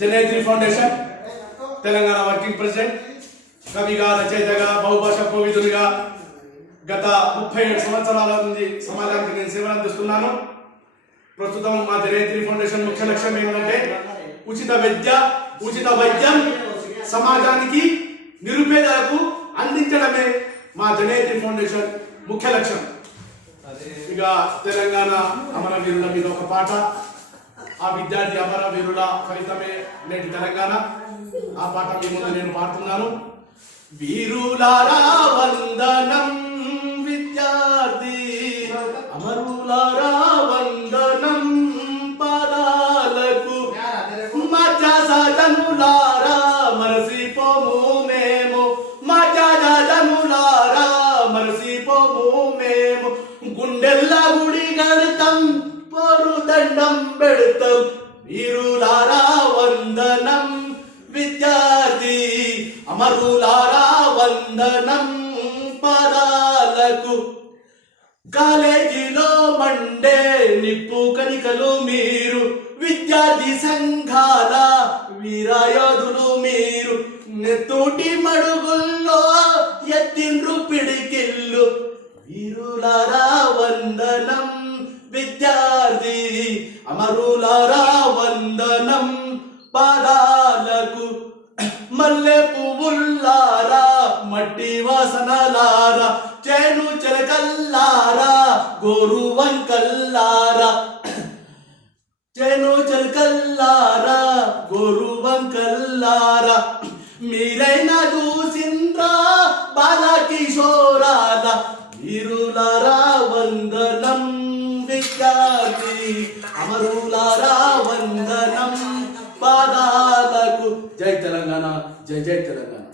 Janetri foundation Telangana working president, కవిగా, రచయితగా, బహుభాషా కోవిదునిగా గత 37 సంవత్సరాల నుంచి సమాజానికి నేను సేవలు అందిస్తున్నాను. ప్రస్తుతం మా జనేత్రి ఫౌండేషన్ ముఖ్య లక్ష్యం ఏమంటే ఉచిత విద్య, ఉచిత వైద్యం సమాజానికి, నిరుపేదలకు అందించడమే మా జనేత్రి ఫౌండేషన్ ముఖ్య లక్ష్యం. ఇక తెలంగాణ అమరవీరుల మీద ఒక పాట, ఆ విద్యార్థి అమరవీరుల ఫలితమే నేటి తెలంగాణ. ఆ పాట మీ ముందు నేను పాడుతున్నాను. వీరులారా వందనం, విద్యార్థి అమరులారా వందనం, పాదాలకు మధ్య సజనులారా మరసిపోము మేము, మధ్య జనులారా మరసిపోము మేము, గుండెల్ల గుడి గడతాం, పొరు దండం పెడతాం. వీరులారా వందనం, విద్యార్థి అమరులారా వందనం, పాదాలకు. కాలేజీలో మండే నిప్పు కణికలు మీరు, విద్యార్థి సంఘాల వీరయోధులు మీరు, నెత్తోటి మడుగుల్లో ఎత్తిండ్రు పిడికిల్లు. వీరులారా వందనం, విద్యార్థి అమరులారా వందనం, పాదాలకు. మల్లె పువ్వుల్లారా మట్టి వాసనలారా, చేను చెలకల్లారా గోరు వంకల్లారా, చేను చెలకల్లారా గోరు వంకల్లారా, మీరైనా చూసిండ్రా బాలకిషోరాల. వీరులారా వందనం, విద్యార్థి అమరులారా వందనం, పాదాలకు. జై తెలంగాణ, జై జై తెలంగాణ.